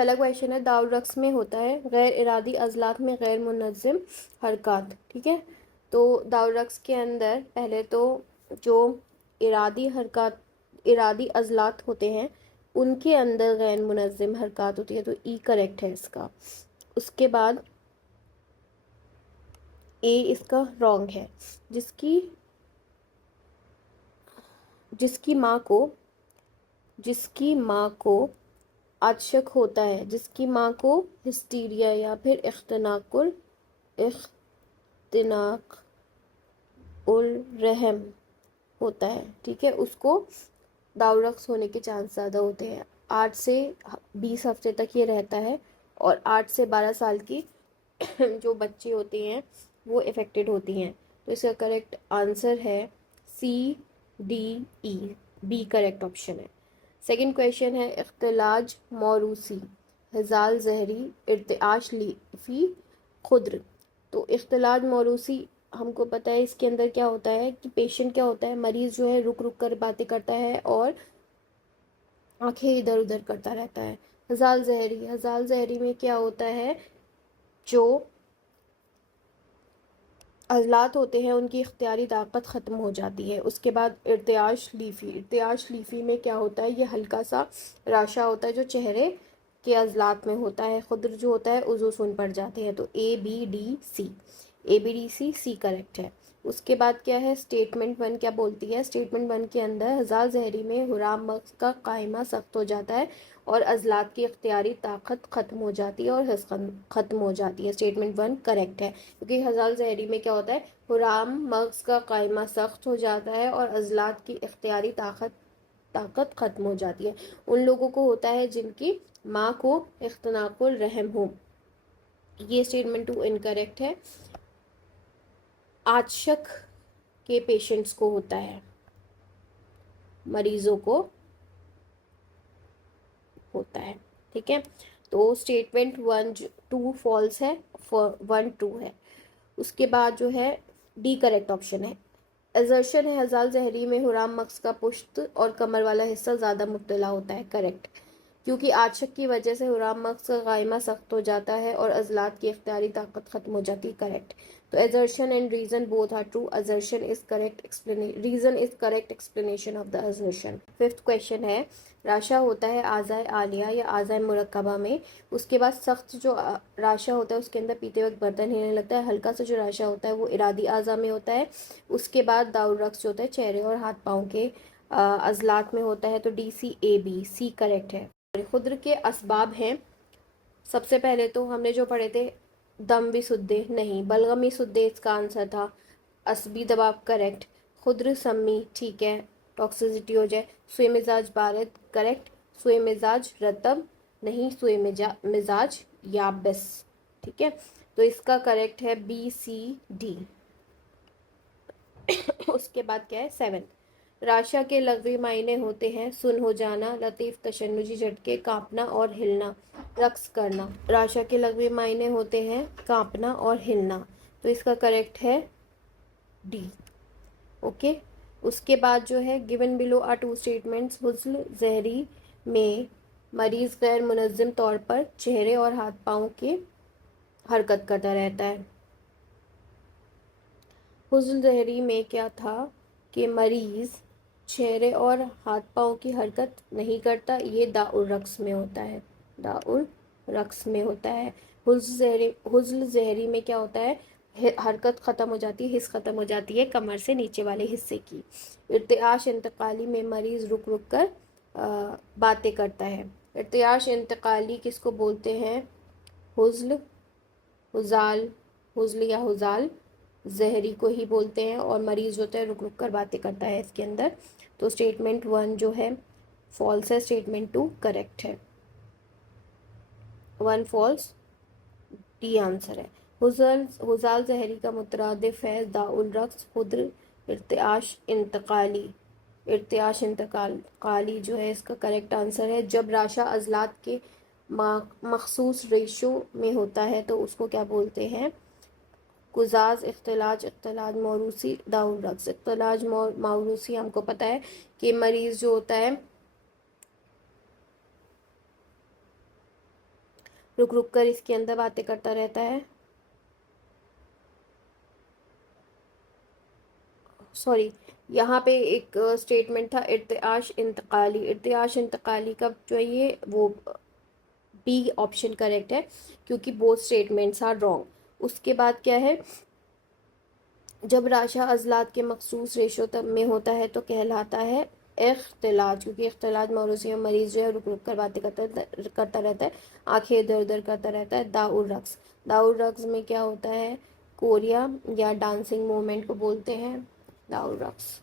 पहला क्वेश्चन है, दाउर रक्स में होता है गैर इरादी अजलात में गैर मुनज़्ज़म हरकत। ठीक है, तो दाउर रक्स के अंदर पहले तो जो इरादी हरकत, इरादी अजलात होते हैं उनके अंदर गैर मुनज़्ज़म हरकत होती है, तो ई करेक्ट है इसका। उसके बाद ए इसका रॉन्ग है। जिसकी जिसकी माँ को जिसकी माँ को आशक होता है, जिसकी माँ को हिस्टीरिया या फिर इख्तिनाकुल रहम होता है, ठीक है, उसको दाउरक्स होने के चांस ज़्यादा होते हैं। 8 से 20 हफ्ते तक ये रहता है और 8 से 12 साल की जो बच्ची होती हैं वो इफ़ेक्टेड होती हैं। तो इसका करेक्ट आंसर है C D E, B correct option है। सेकंड क्वेश्चन है, इख्तिलाज मौरूसी हजाल जहरी इर्तिआश लीफी खुद्र। तो इख्तिलाज मौरूसी हमको पता है इसके अंदर क्या होता है कि पेशेंट क्या होता है, मरीज जो है रुक रुक कर बातें करता है और आंखें इधर उधर करता रहता है। हजाल जहरी में क्या होता है, जो अजलात होते हैं उनकी इख्तियारी ताकत ख़त्म हो जाती है। उसके बाद इर्तियाश लीफी में क्या होता है, ये हल्का सा राशा होता है जो चेहरे के अजलात में होता है। खुद्र जो होता है उज़ू सुन पड़ जाते हैं। तो A B D C C correct है। उसके बाद क्या है, स्टेटमेंट 1 क्या बोलती है, स्टेटमेंट 1 के अंदर हज़ाल जहरी में हुराम मग़ज़ का कायमा सख्त हो जाता है और अजलात की इख्तियारी ताकत ख़त्म हो जाती है और हिस्स ख़त्म हो जाती है। स्टेटमेंट 1 करेक्ट है, क्योंकि हज़ाल जहरी में क्या होता है, हुराम मग़ज़ का कायमा सख्त हो जाता है और अजलात की इख्तियारी ताकत ख़त्म हो जाती है। उन लोगों को होता है जिनकी माँ को इख्तिनाकुल रहम हो। ये स्टेटमेंट 2 इनकरेक्ट है। आशक के पेशेंट्स को होता है, मरीजों को होता है, ठीक है। तो स्टेटमेंट 1 2 फॉल्स है, 1 ट्रू है। उसके बाद जो है डी करेक्ट ऑप्शन है। असर्शन है, हज़ाल जहरी में हुराम मग़ज़ का पुश्त और कमर वाला हिस्सा ज़्यादा मुब्तला होता है, करेक्ट, क्योंकि आशक की वजह से हुराम मग़ज़ का कायमा सख्त हो जाता है और अजलात की इख्तियारी ताकत ख़त्म हो जाती है, करेक्ट। तो assertion and reason both are true. Assertion is correct explanation, reason is correct explanation of the assertion. Fifth question है, राशा होता है आज़ाए आलिया या आज़ाए मुरक्कबा में, उसके बाद सख्त जो राशा होता है उसके अंदर पीते वक्त बर्तन हिलने लगता है। हल्का सा जो राशा होता है वो इरादी आज़ा में होता है। उसके बाद दाउर रक्स जो होता है चेहरे और हाथ पाँव के अजलात में होता है। तो D C A B C correct है। खुद्र के असबाब हैं, सबसे पहले तो हमने जो पढ़े थे, दम भी सुद्दे नहीं, बलगमी सुद्दे इसका आंसर था। असबी दबाव करेक्ट। खुद्र सम्मी ठीक है, टॉक्सिसिटी हो जाए। सुए मिजाज बारद करेक्ट। सुए मिजाज रतब नहीं, सुए मिजाज याबिस, ठीक है। तो इसका करेक्ट है बी सी डी। उसके बाद क्या है 7, राशा के लग़वी मायने होते हैं सुन हो जाना, लतीफ़ तशन्नुजी झटके, कांपना और हिलना, रक्स करना। राशा के लग़वी मायने होते हैं कांपना और हिलना, तो इसका करेक्ट है डी, ओके। उसके बाद जो है गिवन बिलो आर 2 स्टेटमेंट्स। हुज़्ल ज़हरी में मरीज़ गैर मुनज़्ज़म तौर पर चेहरे और हाथ पाँव के हरकत करता रहता है। हुज़्ल ज़हरी में क्या था कि मरीज़ चेहरे और हाथ पाँव की हरकत नहीं करता, ये दाउर रक्स में होता है, दाउर रक्स में होता है। हुज़्ल ज़हरी में क्या होता है, हरकत ख़त्म हो जाती है, हिस्स ख़त्म हो जाती है कमर से नीचे वाले हिस्से की। इर्तिआश इंतकाली में मरीज़ रुक रुक कर बातें करता है। इर्तिआश इंतकाली किसको बोलते हैं, हुज़्ल या हुज़ाल जहरी को ही बोलते हैं, और मरीज़ होता है रुक रुक कर बातें करता है इसके अंदर। तो स्टेटमेंट 1 जो है फॉल्स है, स्टेटमेंट 2 करेक्ट है। 1 फॉल्स, डी आंसर है। हुज़ाल जहरी का मुतरादिफ है दाउल रक्स, खुद्र, इर्तिआश इंतकाली जो है इसका करेक्ट आंसर है। जब राशा अजलात के मखसूस रेशो में होता है तो उसको क्या बोलते हैं, कुजाज, इख्तिलाज मौरूसी, दाउल रक्स। इख्तिलाज मौरूसी हमको पता है कि मरीज़ जो होता है रुक रुक कर इसके अंदर बातें करता रहता है। सॉरी, यहाँ पे एक स्टेटमेंट था इर्तिआश इंतकाली। इर्तिआश इंतकाली का जो है ये वो बी ऑप्शन करेक्ट है, क्योंकि बोथ स्टेटमेंट्स आर रॉन्ग। उसके बाद क्या है, जब राशा अजलात के मखसूस रेशो तब में होता है तो कहलाता है इख्तिलाज, क्योंकि इख्तिलाज मौरूसी में मरीज जो है रुक रुक कर बातें करता रहता है, आंखें इधर उधर करता रहता है। दाउर रक्स, दाउर रक्स में क्या होता है, कोरिया या डांसिंग मूवमेंट को बोलते हैं दाउर रक्स।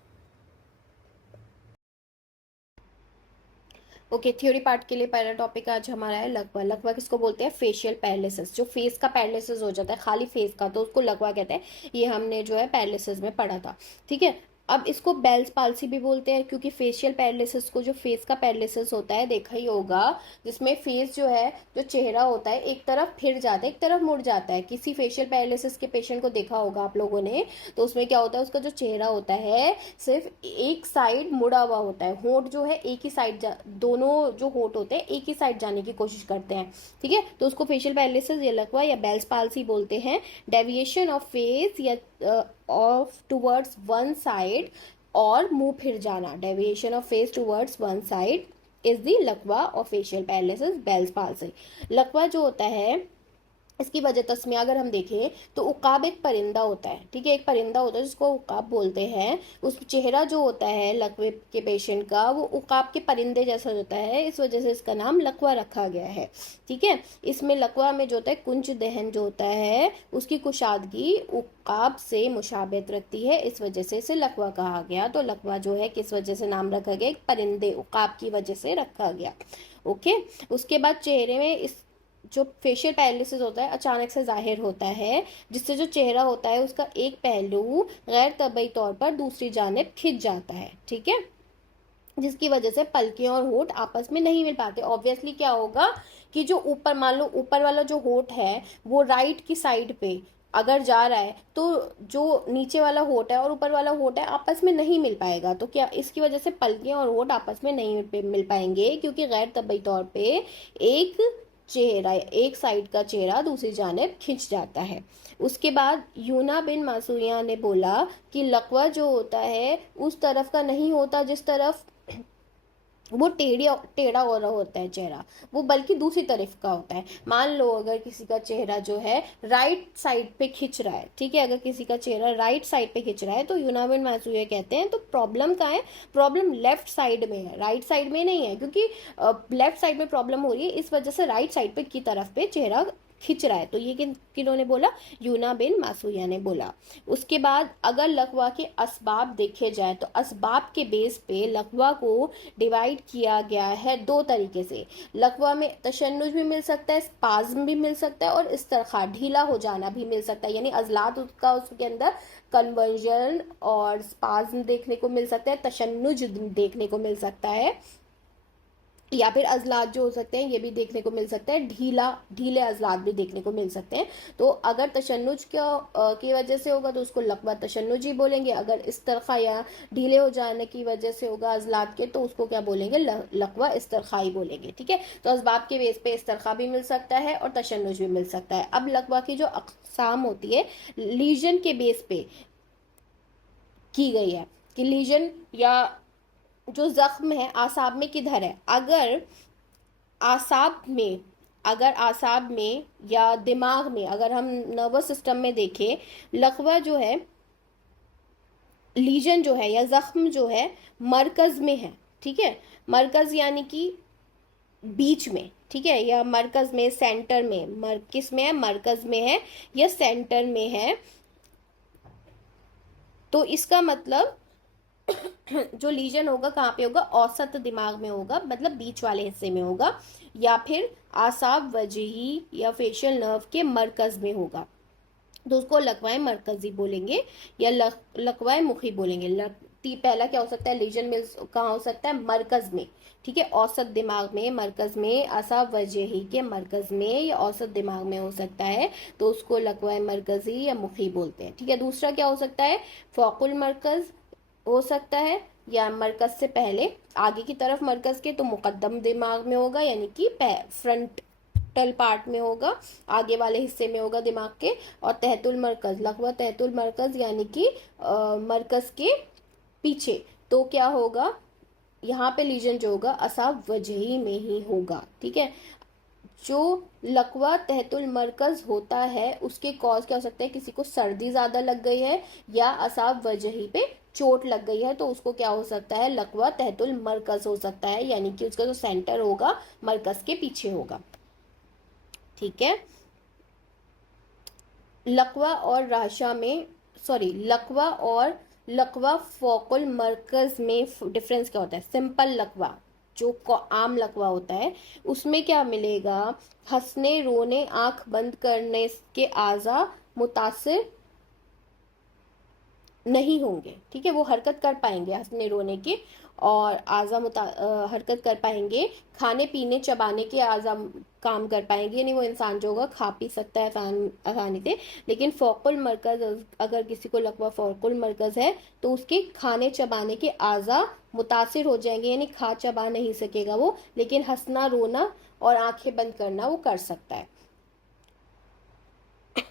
ओके, थ्योरी पार्ट के लिए पहला टॉपिक आज हमारा है लकवा। लकवा किसको बोलते हैं, फेशियल पैरालिसिस। जो फेस का पैरालिसिस हो जाता है खाली फेस का, तो उसको लकवा कहते हैं। ये हमने जो है पैरालिसिस में पढ़ा था, ठीक है। अब इसको बेल्स पाल्सी भी बोलते हैं, क्योंकि फेशियल पैरालिसिस को, जो फेस का पैरालिसिस होता है देखा ही होगा, जिसमें फेस जो है, जो चेहरा होता है एक तरफ फिर जाता है, एक तरफ मुड़ जाता है। किसी फेशियल पैरालिसिस के पेशेंट को देखा होगा आप लोगों ने, तो उसमें क्या होता है, उसका जो चेहरा होता है सिर्फ एक साइड मुड़ा हुआ होता है। होंठ जो है एक ही साइड, दोनों जो होंठ होते हैं एक ही साइड जाने की कोशिश करते हैं, ठीक है। तो उसको फेशियल पैरालिसिस या लकवा या बेल्स पाल्सी बोलते हैं। डेविएशन ऑफ फेस या ऑफ टूवर्ड्स वन साइड और मुंह फिर जाना, deviation of face towards one side is the लकवा और फेशियल पैरालिसिस बेल्स पाल्सी। लकवा जो होता है, इसकी वजह तस्मिया अगर हम देखें तो उकाब एक परिंदा होता है, ठीक है। एक परिंदा होता है जिसको उकाब बोलते हैं। उस चेहरा जो होता है लकवे के पेशेंट का, वो उकाब के परिंदे जैसा होता है, इस वजह से इसका नाम लकवा रखा गया है, ठीक है। इसमें लकवा में जो होता है कुंज दहन जो होता है, उसकी कुशादगी उकाब से मुशाबत रखती है, इस वजह से इसे लकवा कहा गया। तो लकवा जो है किस वजह से नाम रखा गया, एक परिंदे उकाब की वजह से रखा गया, ओके। उसके बाद चेहरे में इस जो फेशियल पैरालिसिस होता है अचानक से जाहिर होता है, जिससे जो चेहरा होता है उसका एक पहलू गैर तबई तौर पर दूसरी जानिब खिंच जाता है, ठीक है, जिसकी वजह से पलकें और होंठ आपस में नहीं मिल पाते। ऑब्वियसली क्या होगा कि जो ऊपर, मान लो ऊपर वाला जो होंठ है वो राइट की साइड पे अगर जा रहा है, तो जो नीचे वाला होंठ है और ऊपर वाला होंठ है आपस में नहीं मिल पाएगा। तो क्या इसकी वजह से पलकें और होंठ आपस में नहीं मिल पाएंगे, क्योंकि गैर तबई तौर पे एक चेहरा, एक साइड का चेहरा दूसरी जानिब खिंच जाता है। उसके बाद यूना बिन मासूया ने बोला कि लकवा जो होता है उस तरफ का नहीं होता जिस तरफ वो टेढ़ा हो रहा होता है चेहरा, वो बल्कि दूसरी तरफ का होता है। मान लो अगर किसी का चेहरा जो है राइट साइड पे खिंच रहा है, ठीक है, अगर किसी का चेहरा राइट साइड पे खिंच रहा है तो यूनाबिन मासूया कहते हैं तो प्रॉब्लम कहाँ है, प्रॉब्लम लेफ्ट साइड में है, राइट साइड में नहीं है। क्योंकि लेफ्ट साइड में प्रॉब्लम हो रही है, इस वजह से राइट साइड पे की तरफ पे चेहरा खिंच रहा है। तो ये किन्होंने बोला, यूना बिन मासूया ने बोला। उसके बाद अगर लकवा के असबाब देखे जाए तो असबाब के बेस पे लकवा को डिवाइड किया गया है दो तरीके से। लकवा में तशन्नुज भी मिल सकता है, स्पाज्म भी मिल सकता है, और इस तरह ढीला हो जाना भी मिल सकता है, यानी अजलात उसका उसके अंदर कन्वर्जन और स्पाज्म देखने को मिल सकता है, तशन्नुज देखने को मिल सकता है, या फिर अजलात जो हो सकते हैं ये भी देखने को मिल सकता है, ढीले अजलात भी देखने को मिल सकते हैं। तो अगर तशन्नुज की वजह से होगा तो उसको लकवा तशन्नुज ही बोलेंगे। अगर इस तरह या ढीले हो जाने की वजह से होगा अजलात के, तो उसको क्या बोलेंगे, लकवा इस तरह ही बोलेंगे, ठीक है। तो असबाब के बेस पे इस तरह भी मिल सकता है और तशन्नुज भी मिल सकता है। अब लकवा की जो अकसाम होती है लीजन के बेस पे की गई है, कि लीजन या जो जख्म है आसाब में किधर है। आसाब में अगर आसाब में या दिमाग में, अगर हम नर्वस सिस्टम में देखें, लकवा जो है, लीजन जो है या जख्म जो है मरकज में है, ठीक है। मरकज यानी कि बीच में, ठीक है, या मरकज में, सेंटर में, किस में है, मरकज में है या सेंटर में है। तो इसका मतलब जो लीजन होगा कहाँ पे होगा, औसत दिमाग में होगा, मतलब बीच वाले हिस्से में होगा, या फिर आसाब वजही या फेशियल नर्व के मरकज में होगा, तो उसको लकवाए मरकजी बोलेंगे या लकवाए मुखी बोलेंगे। पहला क्या हो सकता है, लीजन में कहाँ हो सकता है, मरकज में, ठीक है, औसत दिमाग में, मरकज में, आसाब वजही के मरकज में या औसत दिमाग में हो सकता है, तो उसको लकवाए मरकजी या मुखी बोलते हैं, ठीक है। दूसरा क्या हो सकता है, फौकुल मरकज हो सकता है, या मरकज से पहले आगे की तरफ मरकज के, तो मुकद्दम दिमाग में होगा, यानी कि फ्रंट फ्रंटल पार्ट में होगा, आगे वाले हिस्से में होगा दिमाग के। और तहतुल मरकज, लकवा तहतुल मरकज यानी कि मरकज के पीछे। तो क्या होगा, यहाँ पे लीजन जो होगा असाब वजही में ही होगा। ठीक है, जो लकवा तहतुल मरकज होता है उसके कॉज क्या हो सकता है, किसी को सर्दी ज्यादा लग गई है या असाब वजही पे चोट लग गई है, तो उसको क्या हो सकता है, लकवा तहतुल मरकज हो सकता है, यानी कि उसका जो सेंटर होगा मरकज के पीछे होगा। ठीक है, लकवा और राशा में, सॉरी, लकवा और लकवा फोकल मरकज में डिफरेंस क्या होता है। सिंपल लकवा जो आम लकवा होता है उसमें क्या मिलेगा, हंसने रोने आंख बंद करने के आजा मुतासिर नहीं होंगे। ठीक है, वो हरकत कर पाएंगे हंसने रोने के, और हरकत कर पाएंगे, खाने पीने चबाने के आजा काम कर पाएंगे, यानी वो इंसान जो होगा खा पी सकता है आसानी से। लेकिन फोकुल मरकज, अगर किसी को लकवा फोकुल मरकज है तो उसके खाने चबाने के आजा मुतासिर हो जाएंगे, यानी खा चबा नहीं सकेगा वो, लेकिन हंसना रोना और आंखें बंद करना वो कर सकता है।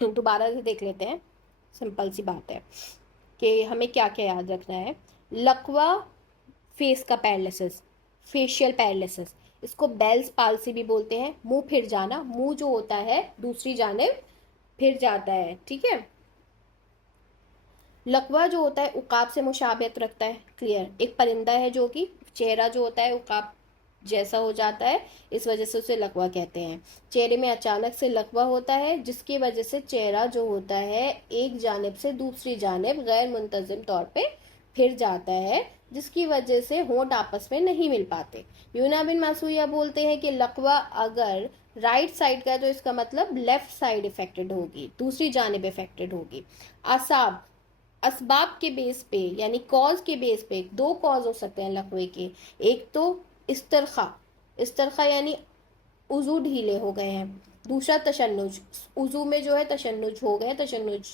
दोबारा से देख लेते हैं, सिंपल सी बात है कि हमें क्या क्या याद रखना है। लकवा फेस का पैरालिसिस, फेशियल पैरालिसिस, इसको बेल्स पाल्सी भी बोलते हैं। मुंह फिर जाना, मुंह जो होता है दूसरी जानिब फिर जाता है। ठीक है, लकवा जो होता है उकाब से मुशाबियत रखता है। क्लियर, एक परिंदा है जो कि चेहरा जो होता है उकाब जैसा हो जाता है, इस वजह से उसे लकवा कहते हैं। चेहरे में अचानक से लकवा होता है जिसकी वजह से चेहरा जो होता है एक जानिब से दूसरी जानिब गैर मुंतजिम तौर पे फिर जाता है, जिसकी वजह से होंठ आपस में नहीं मिल पाते। यूना बिन मासूया बोलते हैं कि लकवा अगर राइट साइड का है तो इसका मतलब लेफ्ट साइड इफेक्टेड होगी, दूसरी जानिब इफेक्टेड होगी। आसाब, असबाब के बेस पे यानी कॉज के बेस पे दो कॉज हो सकते हैं लकवे के। एक तो इस्तरखा, इस्तरखा यानी उजू ढीले हो गए हैं। दूसरा तशन्नुज, उजू में जो है तशन्नुज हो गया, तशन्नुज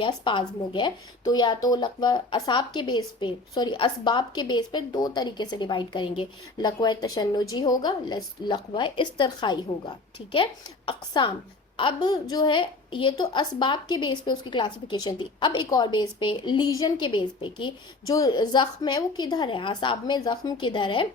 या स्पाज्म हो गया। तो या तो लकवा असाब के बेस पे, सॉरी असबाब के बेस पे दो तरीके से डिवाइड करेंगे, लकवा तशन्नुजी होगा, लकवा इस्तरखाई होगा। ठीक है, अकसाम, अब जो है ये तो असबाब के बेस पे उसकी क्लासिफिकेशन थी। अब एक और बेस पे, लीजन के बेस पे कि जो जख्म है वो किधर है, असाब में जख्म किधर है।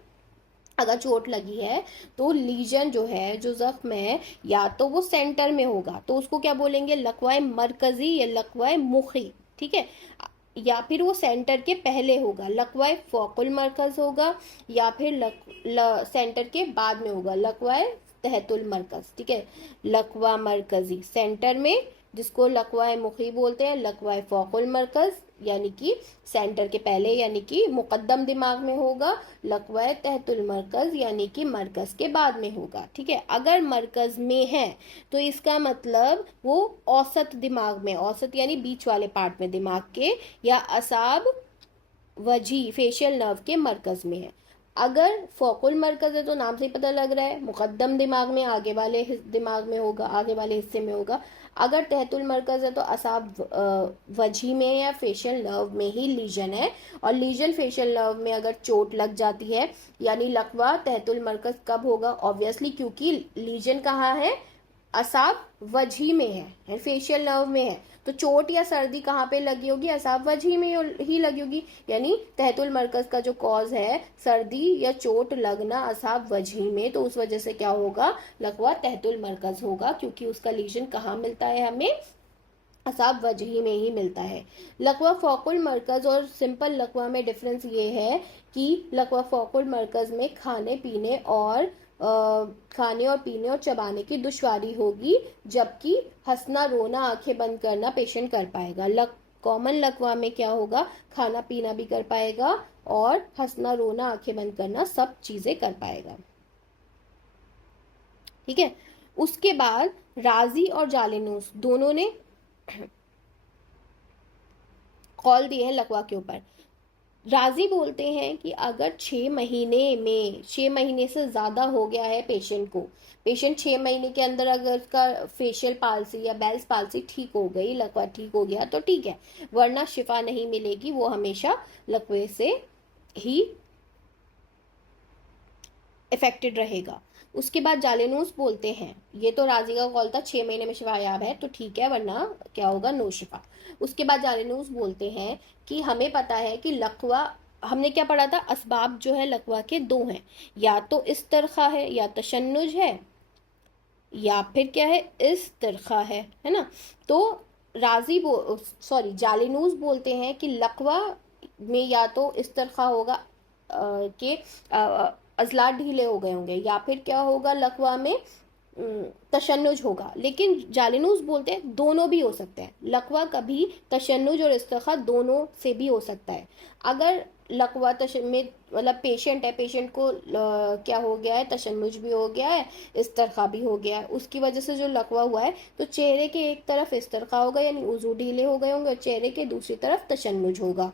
अगर चोट लगी है तो लीजन जो है, जो जख्म है, या तो वो सेंटर में होगा तो उसको क्या बोलेंगे, लकवाए मरकजी या लकवाए मुखी। ठीक है, या फिर वो सेंटर के पहले होगा, लकवाए फोकुल मरकज होगा, या फिर सेंटर के बाद में होगा, लकवाए तहतुल मरकज। ठीक है, लकवा मरकजी सेंटर में जिसको लकवाए मुखी बोलते हैं, लकवाए फोकुल मरकज यानी कि सेंटर के पहले यानी कि मुकद्दम दिमाग में होगा, लकवाए तहतुल मरकज यानी कि मरकज के बाद में होगा। ठीक है, अगर मरकज में है तो इसका मतलब वो औसत दिमाग में, औसत यानी बीच वाले पार्ट में दिमाग के, या असाब वजी फेशियल नर्व के मरकज में है। अगर फोकुल मरकज है तो नाम से ही पता लग रहा है मुकद्दम दिमाग में, आगे वाले दिमाग में होगा, आगे वाले हिस्से में होगा। अगर तहतुल मरकज है तो असाब वजी में या फेशियल नर्व में ही लीजन है, और लीजन फेशियल नर्व में अगर चोट लग जाती है, यानी लकवा तहतुल मरकज कब होगा, ऑब्वियसली क्योंकि लीजन कहाँ है, असाब वजी में है, फेशियल नर्व में है, तो चोट या सर्दी कहाँ पे लगी होगी, असाब वजी में ही लगी होगी। यानी तहतुल मरकज का जो कॉज है सर्दी या चोट लगना असाब वजी में, तो उस वजह से क्या होगा, लकवा तहतुल मरकज होगा, क्योंकि उसका लीजन कहाँ मिलता है हमें, असाब वजही में ही मिलता है। लकवा फोकुल मरकज और सिंपल लकवा में डिफरेंस ये है कि लकवा फोकुल मरकज में खाने पीने और चबाने की दुश्वारी होगी, जबकि हंसना रोना आंखें बंद करना पेशेंट कर पाएगा। कॉमन लकवा में क्या होगा, खाना पीना भी कर पाएगा और हंसना रोना आंखें बंद करना सब चीजें कर पाएगा। ठीक है, उसके बाद राजी और जालिनूस दोनों ने कॉल दिए हैं लकवा के ऊपर। राजी बोलते हैं कि अगर 6 महीने से ज्यादा हो गया है पेशेंट को, पेशेंट 6 महीने के अंदर अगर उसका फेशियल पाल्सी या बेल्स पाल्सी ठीक हो गई, लकवा ठीक हो गया तो ठीक है, वरना शिफा नहीं मिलेगी, वो हमेशा लकवे से ही इफेक्टेड रहेगा। उसके बाद जालिनूस बोलते हैं, ये तो राजी का कॉल था 6 महीने में शिफायाब है तो ठीक है, वरना क्या होगा, नो शिफा। उसके बाद जालिनूस बोलते हैं कि हमें पता है कि लकवा, हमने क्या पढ़ा था, असबाब जो है लकवा के दो हैं, या तो इस तरखा है या तशन्नुज है या फिर क्या है, इस तरखा है ना। तो राजी जालिनूस बोलते हैं कि लकवा में या तो इस तरखा होगा कि अजलात ढीले हो गए होंगे, या फिर क्या होगा, लकवा में तशन्नुज होगा। लेकिन जालिनूस बोलते हैं दोनों भी हो सकते हैं, लकवा कभी तशन्नुज और इस्तिरखा दोनों से भी हो सकता है। अगर लकवा में मतलब पेशेंट है, पेशेंट को क्या हो गया है, तशन्नुज भी हो गया है, इस्तिरखा भी हो गया है, उसकी वजह से जो लकवा हुआ है, तो चेहरे के एक तरफ इस्तिरखा होगा यानी उजू ढीले हो गए होंगे, और चेहरे के दूसरी तरफ तशन्नुज होगा।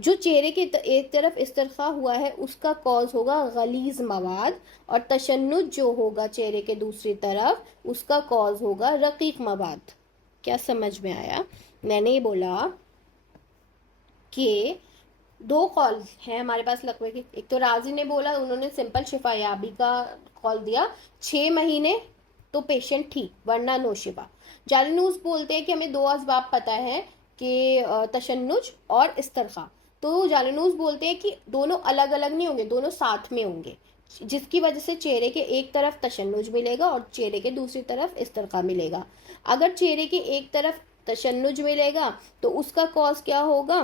जो चेहरे के एक तरफ इस्तिरखा हुआ है उसका कॉज होगा गलीज मवाद, और तशन्नुज जो होगा चेहरे के दूसरी तरफ उसका कॉज होगा रकीक मवाद। क्या समझ में आया? मैंने ये बोला कि दो कॉल है हमारे पास लकवे के। एक तो राजी ने बोला, उन्होंने सिंपल शिफायाबी का कॉल दिया, 6 महीने तो पेशेंट ठीक, वरना नो शिफा। जालिनूस बोलते हैं कि हमें दो असबाब पता है कि तशन्नुज और इस्तरखा। तो जालिनूस बोलते हैं कि दोनों अलग अलग नहीं होंगे, दोनों साथ में होंगे, जिसकी वजह से चेहरे के एक तरफ तशन्नुज मिलेगा और चेहरे के दूसरी तरफ इस्तरखा मिलेगा। अगर चेहरे के एक तरफ तशन्नुज मिलेगा तो उसका कॉज क्या होगा,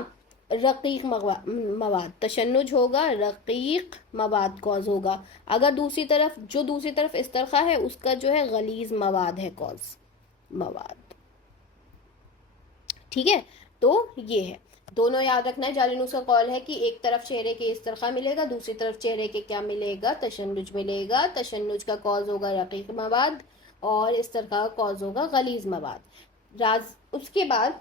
रकीक मवाद, तशन्नुज होगा, रकीक मवाद कॉज होगा। अगर दूसरी तरफ इस्तरखा है उसका जो है गलीज मवाद है कॉज, मवाद। ठीक है, तो ये है, दोनों याद रखना है। जालिनूस का कॉल है कि एक तरफ चेहरे के इस्तरखा मिलेगा, दूसरी तरफ चेहरे के क्या मिलेगा, तशन्नुज मिलेगा। तशन्नुज का कॉज होगा रकीक मवाद और इस्तरखा का कॉज होगा गलीज मवाद। उसके बाद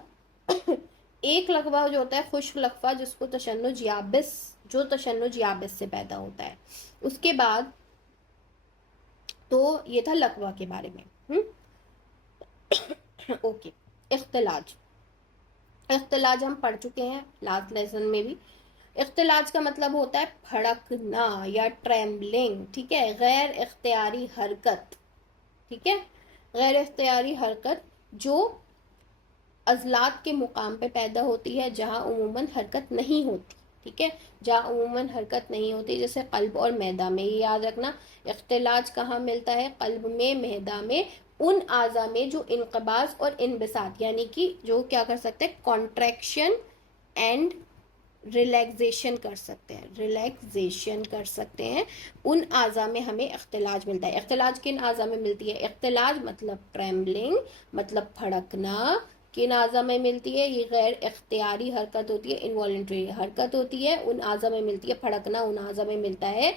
एक लकवा जो होता है खुश्क लकवा, जिसको तशन्नुज याबिस, जो तशन्नुज याबिस से पैदा होता है। उसके बाद तो ये था लकवा के बारे में। ओके, इख्तिलाज। इख्तिलाज हम पढ़ चुके हैं लास्ट लेसन में भी। इख्तिलाज का मतलब होता है फड़कना या ट्रेम्बलिंग, ठीक है, गैर इख्तियारी हरकत। ठीक है, गैर इख्तियारी हरकत जो अजलात के मुकाम पे पैदा होती है जहाँ उमूमन हरकत नहीं होती। ठीक है, जहाँ उमूमन हरकत नहीं होती, जैसे कल्ब और मैदा में। ये याद रखना, इख्तिलाज कहाँ मिलता है, कल्ब में, मैदा में, उन आज़ा में जो इनकबाज और इनबिसात यानी कि जो क्या कर सकते हैं, कॉन्ट्रैक्शन एंड रिलैक्सेशन कर सकते हैं, रिलैक्सेशन कर सकते हैं, उन आज़ा में हमें इख्तिलाज मिलता है। इख्तिलाज किन आज़ा में मिलती है, इख्तिलाज मतलब ट्रेम्बलिंग, मतलब फड़कना, किन आज़ा में मिलती है, ये गैर इख्तियारी हरकत होती है, इनवॉलेंट्री हरकत होती है, उन आज़ा में मिलती है। फड़कना उन आज़ा में मिलता है,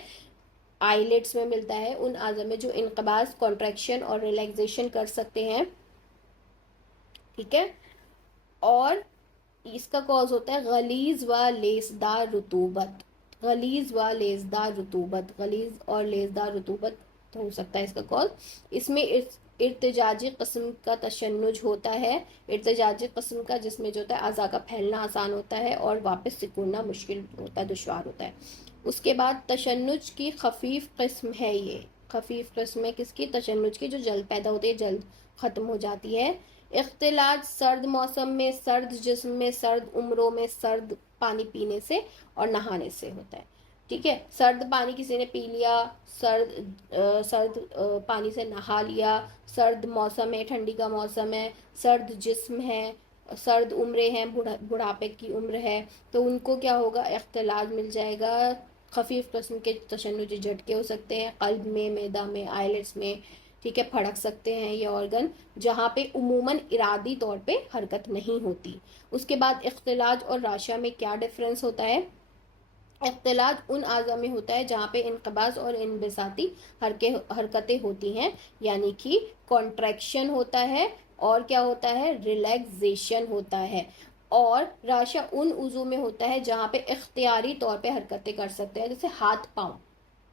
आईलेट्स में मिलता है, उन आज़ा में जो इनकबाज, कॉन्ट्रैक्शन और रिलैक्सेशन कर सकते हैं। ठीक है, और इसका कॉज होता है गलीज व लेसदार रुतूबत, गलीज व लेसदार रुतूबत, गलीज और लेसदार रुतूबत हो सकता है इसका कॉज। इसमें इर्तिजाजी कस्म का तशन्नुज होता है, इर्तिजाजी कस्म का, जिसमें जो होता है अज़ा का फैलना आसान होता है और वापस सिकुड़ना मुश्किल होता है, दुश्वार होता है। उसके बाद तशन्नुज की खफीफ किस्म है, ये खफीफ किस्म है किसकी, तशन्नुज की, जो जल्द पैदा होती है, जल्द ख़त्म हो जाती है। इख्तिलाज सर्द मौसम में, सर्द जिस्म में, सर्द उम्रों में, सर्द पानी पीने से और नहाने से होता है। ठीक है, सर्द पानी किसी ने पी लिया, सर्द पानी से नहा लिया, सर्द मौसम है, ठंडी का मौसम है, सर्द जिस्म है, सर्द उम्रें हैं, बुढ़ापे की उम्र है, तो उनको क्या होगा, इख्तिलाज मिल जाएगा। खफीफ किस्म के तशन्नुजी झटके हो सकते हैं कल्ब में, मैदा में, आइलेट्स में। ठीक है, फड़क सकते हैं ये ऑर्गन जहाँ पे उमूमन इरादी तौर पे हरकत नहीं होती। उसके बाद इख्तिलाज और राशा में क्या डिफरेंस होता है, इख्तिलाज उन आज़ा में होता है जहाँ पे इनकबाज और इनबिसाती हरकतें होती हैं, यानी कि कॉन्ट्रैक्शन होता है और क्या होता है, रिलैक्सेशन होता है। और राशा उन उज़ू में होता है जहाँ पे इख्तियारी तौर पे हरकतें कर सकते हैं, जैसे हाथ पाँव।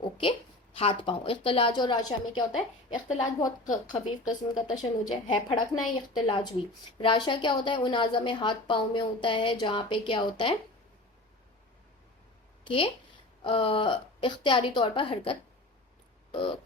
ओके, हाथ पाँव। इख्तिलाज और राशा में क्या होता है, इख्तिलाज बहुत खफीफ किस्म का तशन्नुज है, फड़कना है इख्तिलाज भी। राशा क्या होता है, उन आज़ा में, हाथ पाँव में होता है जहाँ पे क्या होता है कि इख्तियारी तौर पर हरकत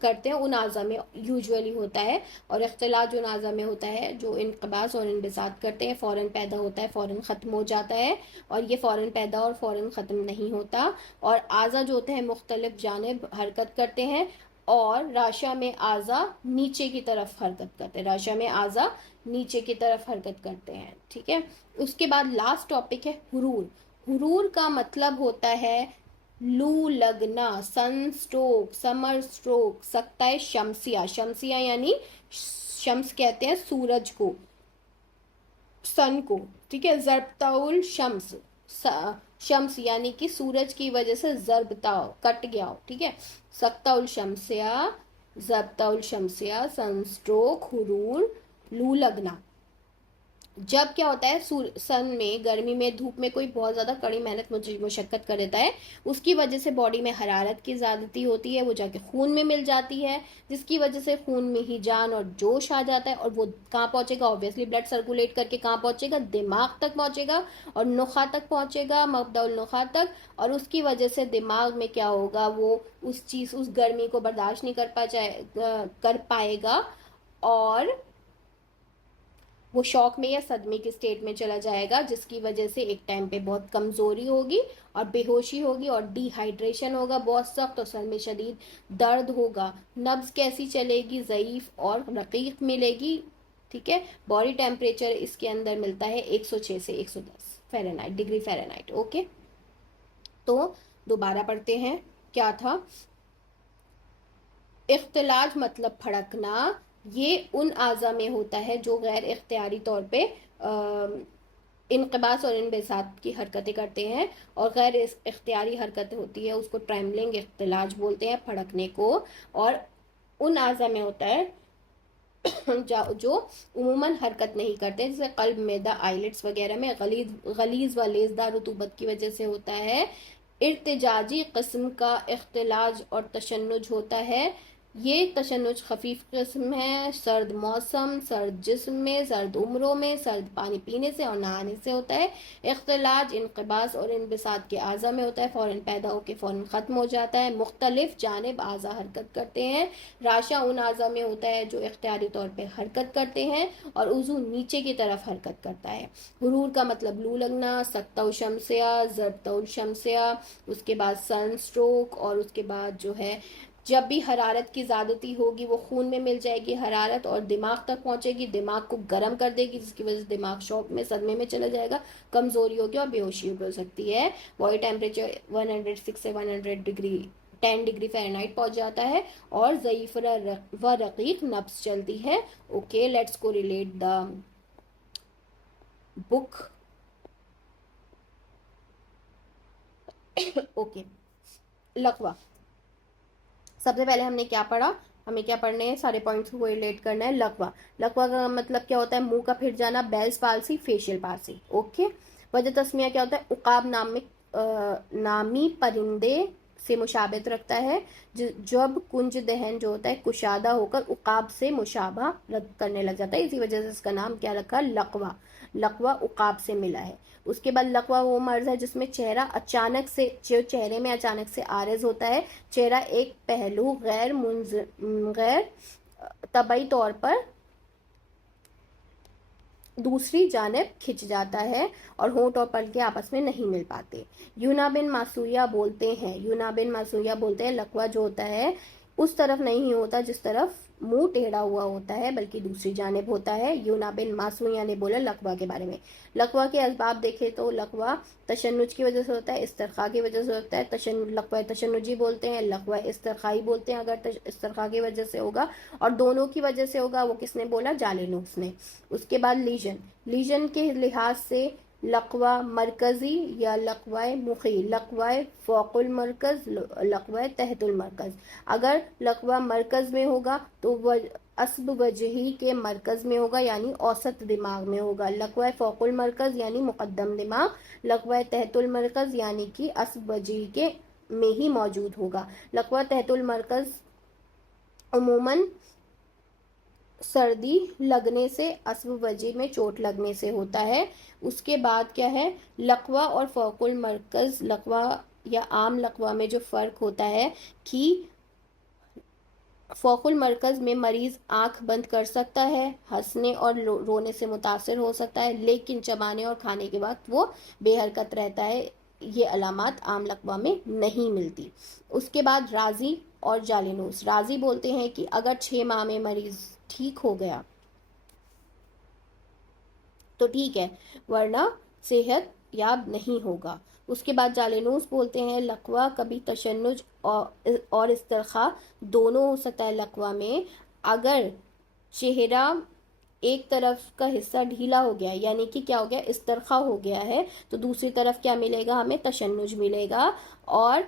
करते हैं, उन आज़ा में यूजुअली होता है। और इख्तिलात उन आज़ा में होता है जो इनक़बास और इनबिसात करते हैं, फ़ौरन पैदा होता है, फ़ौरन ख़त्म हो जाता है, और ये फ़ौरन पैदा और फ़ौरन ख़त्म नहीं होता। और आज़ा जो होते हैं मुख्तलिफ जानिब हरकत करते हैं, और राशा में आज़ा नीचे की तरफ हरकत करते हैं, राशा में आज़ा नीचे की तरफ हरकत करते हैं। ठीक है, उसके बाद लास्ट टॉपिक है हुरूर। हुरूर का मतलब होता है लू लगना, सन स्ट्रोक, समर स्ट्रोक, सकता है शमसिया, शमसिया यानी शम्स कहते हैं सूरज को, सन को। ठीक है, जरबताउल शम्स, शम्स यानी कि सूरज की वजह से जरबता कट गया हो। ठीक है, सकताउल शमसिया, जरबताउल शमसिया, सनस्ट्रोक, हुरूर, लू लगना। जब क्या होता है सन में, गर्मी में, धूप में कोई बहुत ज़्यादा कड़ी मेहनत मुशक्क़त कर देता है, उसकी वजह से बॉडी में हरारत की ज़्यादती होती है, वो जाके खून में मिल जाती है, जिसकी वजह से खून में ही जान और जोश आ जाता है। और वो कहाँ पहुँचेगा? ऑब्वियसली ब्लड सर्कुलेट करके कहाँ पहुँचेगा? दिमाग तक पहुँचेगा, और नुखा तक पहुँचेगा, मबदाउल नुखा तक। और उसकी वजह से दिमाग में क्या होगा? वो उस गर्मी को बर्दाश्त नहीं कर पाएगा, और वो शौक में या सदमे की स्टेट में चला जाएगा, जिसकी वजह से एक टाइम पे बहुत कमज़ोरी होगी और बेहोशी होगी और डिहाइड्रेशन होगा बहुत सख्त, और सर में शदीद दर्द होगा। नब्ज़ कैसी चलेगी? ज़ईफ़ और रक़ीक़ मिलेगी। ठीक है, बॉडी टेम्परेचर इसके अंदर मिलता है 106 से 110 फ़ारेनहाइट, डिग्री फ़ारेनहाइट। ओके, तो दोबारा पढ़ते हैं, क्या था? इख्तिलाज मतलब फड़कना, ये उन आज़ा में होता है जो गैर इख्तियारी तौर पे इनक़बास और इनबिसात की हरकतें करते हैं, और गैर इख्तियारी हरकत होती है उसको ट्रेमलिंग इख्तिलाज बोलते हैं, फड़कने को। और उन आज़ा में होता है जो उमूमन हरकत नहीं करते, जैसे कल्ब, मैदा, आईलिट्स वगैरह में गलीज व लेज़दार रुतूबत की वजह से होता है। इर्तिजाजी किस्म का इख्तिलाज और तशन्नुज होता है। ये तशन्नुज खफीफ किस्म है, सर्द मौसम, सर्द जिस्म में, सर्द उम्रों में, सर्द पानी पीने से और नहाने से होता है। इख्तिलाज इनक़बास और इनबिसात के आज़ा में होता है, फ़ौरन पैदा होकर फ़ौरन ख़त्म हो जाता है, मुख्तलिफ जानिब आज़ा हरकत करते हैं। राशा उन आज़ा में होता है जो इख्तियारी तौर पर हरकत करते हैं, और उज़ू नीचे की तरफ हरकत करता है। हुरूर का मतलब लू लगना, सक्ताउ शमसिया, ज़रबताउल शमसिया, उसके बाद सन स्ट्रोक, और उसके बाद जो है जब भी हरारत की ज़्यादती होगी वो खून में मिल जाएगी हरारत, और दिमाग तक पहुंचेगी, दिमाग को गर्म कर देगी, जिसकी वजह से दिमाग शॉक में, सदमे में चला जाएगा, कमज़ोरी होगी और बेहोशी हो सकती है। बॉडी टेम्परेचर 106 से 10 डिग्री फ़ारेनहाइट पहुंच जाता है, और ज़ईफ़ व रक़ीक़ नब्ज़ चलती है। ओके, लेट्स को रिलेट द बुक। ओके, लकवा। सबसे पहले हमने क्या पढ़ा? हमें क्या पढ़ने हैं? सारे पॉइंट्स को रिलेट करना है। लकवा, लकवा का मतलब क्या होता है? मुंह का फिट जाना, Bell's palsy, facial palsy. Okay, वजह तस्मिया क्या होता है? उकाब नामी परिंदे से मुशाबत रखता है, जब कुंज दहन जो होता है कुशादा होकर उकाब से मुशाबा रद्द करने लग जाता है, इसी वजह से इसका नाम क्या रखा? लकवा। लकवा उकाब से मिला है। उसके बाद लकवा वो मर्ज है जिसमें चेहरा अचानक से, जो चेहरे में अचानक से आरिज होता है, चेहरा एक पहलू गैर तबई तौर पर दूसरी जानिब खिंच जाता है, और होंठ और पलके आपस में नहीं मिल पाते। यूना बिन मासूया बोलते हैं लकवा जो होता है उस तरफ नहीं होता जिस तरफ मुंह टेढ़ा हुआ होता है, बल्कि दूसरी जानिब होता है। यूना बिन मासूया ने बोला लकवा के बारे में। लकवा के असबाब देखें तो लकवा तशन्नुज की वजह से होता है, इस्तरखा की वजह से होता है। लकवा तशन्नुजी बोलते हैं, लकवा इस्तरखाई बोलते हैं अगर इस्तरखा की वजह से होगा, और दोनों की वजह से होगा। वो किसने बोला? जालिनूस ने। उसके बाद लीजन के लिहाज से लकवा मरकजी या लकवाए मुखी, लकवाए फ़ौकुल मरकज, लकवाए तहतुल मरकज। अगर लकवा मरकज में होगा तो वह अस्ब वजही के मरकज में होगा, यानी औसत दिमाग में होगा। लकवाए फ़ौकुल मरकज यानी मुकद्दम दिमाग, लकवाए तहतुल मरकज यानी कि अस्ब वजही के में ही मौजूद होगा। लकवा तहतुल मरकज उमूमन सर्दी लगने से, अस्व वजह में चोट लगने से होता है। उसके बाद क्या है, लकवा और फ़ौकुल मरकज़ लकवा या आम लकवा में जो फ़र्क होता है कि फ़ौकुल मरकज़ में मरीज़ आंख बंद कर सकता है, हंसने और रोने से मुतासर हो सकता है, लेकिन चबाने और खाने के बाद वो बेहरकत रहता है। ये अलामात आम लकवा में नहीं मिलती। उसके बाद राज़ी और जालिनूस। राज़ी बोलते हैं कि अगर 6 माह में मरीज़ ठीक हो गया तो ठीक है, वरना सेहत याब नहीं होगा। उसके बाद जालिनूस बोलते हैं लकवा कभी तशन्नुज और इस्तिरखा दोनों हो सकता है लकवा में। अगर चेहरा एक तरफ का हिस्सा ढीला हो गया, यानी कि क्या हो गया, इस्तिरखा हो गया है, तो दूसरी तरफ क्या मिलेगा, हमें तशन्नुज मिलेगा। और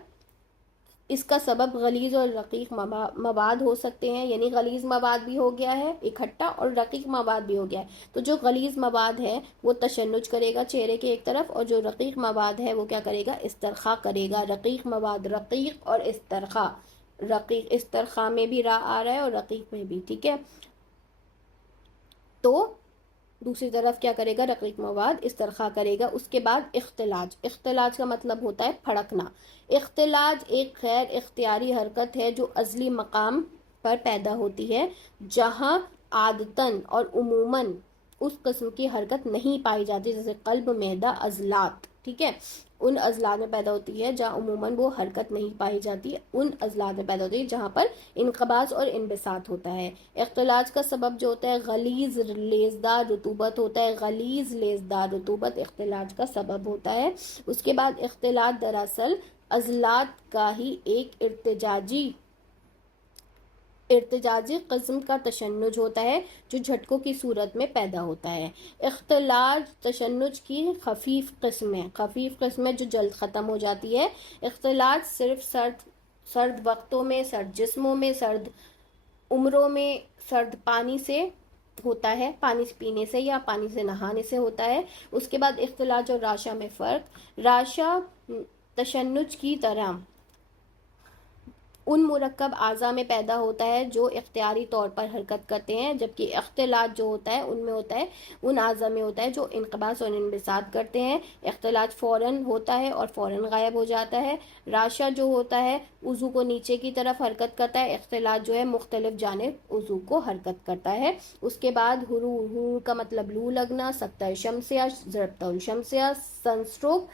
इसका सबब गलीज़ और रकीक मवाद हो सकते हैं, यानी गलीज़ मवाद भी हो गया है इकट्ठा और रकीक मवाद भी हो गया है। तो जो गलीज़ मवाद है वो तशन्नुज करेगा चेहरे के एक तरफ, और जो रकीक मवाद है वो क्या करेगा, इस्तिरखा करेगा। रकीक मवाद, रकीक और इस्तिरखा, रकीक इस्तिरखा में भी रा आ रहा है और रकीक में भी, ठीक है। तो दूसरी तरफ क्या करेगा, रकीक मवाद इस्तिरखा करेगा। उसके बाद इख्तिलाज। इख्तिलाज का मतलब होता है फड़कना। इख्तिलाज एक गैर इख्तियारी हरकत है जो अज़ली मकाम पर पैदा होती है, जहाँ आदतन और उमूमन उस किस्म की हरकत नहीं पाई जाती, जैसे कल्ब, मैदा, अजलात, ठीक है। उन अजलात में पैदा होती है जहाँ उमूमन वो हरकत नहीं पाई जाती, उन अजलात में पैदा होती है जहाँ पर इनकबाज और इनबिसात होता है। इख्तिलाज का सबब जो होता है गलीज लेज़दार रुतूबत होता है। गलीज लेज़दार रुतूबत इख्तिलाज का सबब होता है। उसके बाद इख्तिलाज दरअसल अजलात का ही एक इर्तिजाजी किस्म का तशन्नुज होता है जो झटकों की सूरत में पैदा होता है। इख्तिलाज तशन्नुज की खफीफ किस्म है, खफीफ किस्म है जो जल्द ख़त्म हो जाती है। इख्तिलाज सिर्फ सर्द वक्तों में, सर्द जिस्मों में, सर्द उम्रों में, सर्द पानी से होता है, पानी से पीने से या पानी से नहाने से होता है। उसके बाद इख्तिलाज और राशा में फ़र्क। राशा तशन्नुज की तरह उन मुरक्कब आज़ा में पैदा होता है जो इख्तियारी तौर पर हरकत करते हैं, जबकि इख्तिलाज जो होता है उनमें होता है, उन आज़ा में होता है जो इनकबास और इनबिसात करते हैं। इख्तिलाज फ़ौरन होता है और फ़ौरन गायब हो जाता है। राशा जो होता है उज़ू को नीचे की तरफ हरकत करता है, इख्तिलाज जो है मुख्तलिफ जानिब उज़ू को हरकत करता है। उसके बाद हुरूर का मतलब लू लगना, सक्ता शमसिया, ज़रबतुल शमसिया, सनस्ट्रोक।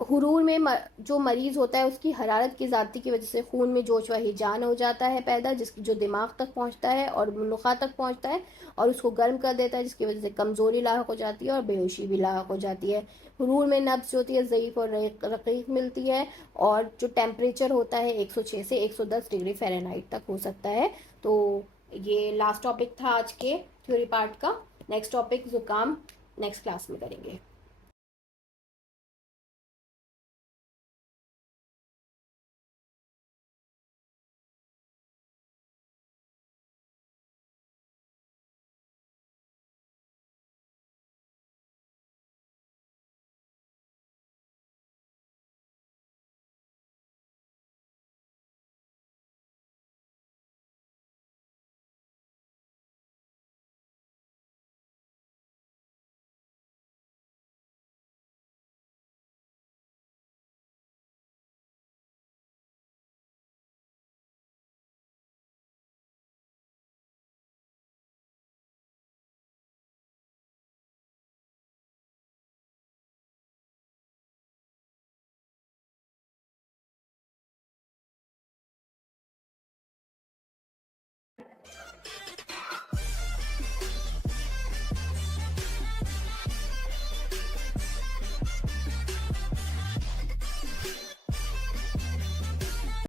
हुरूर में जो मरीज़ होता है उसकी हरारत की ज़्यादती की वजह से खून में जोश व हिजान हो जाता है पैदा, जिसकी जो दिमाग तक पहुंचता है और नुखा तक पहुंचता है और उसको गर्म कर देता है, जिसकी वजह से कमज़ोरी लाहक हो जाती है और बेहोशी भी लाहक हो जाती है। हुरूर में नब्ज़ जो होती है ज़ईफ़ और रक़ीक़ मिलती है, और जो टेम्परेचर होता है 106 से 110 डिग्री फ़ारेनहाइट तक हो सकता है। तो ये लास्ट टॉपिक था आज के थ्योरी पार्ट का। नेक्स्ट टॉपिक ज़ुकाम नेक्स्ट क्लास में करेंगे।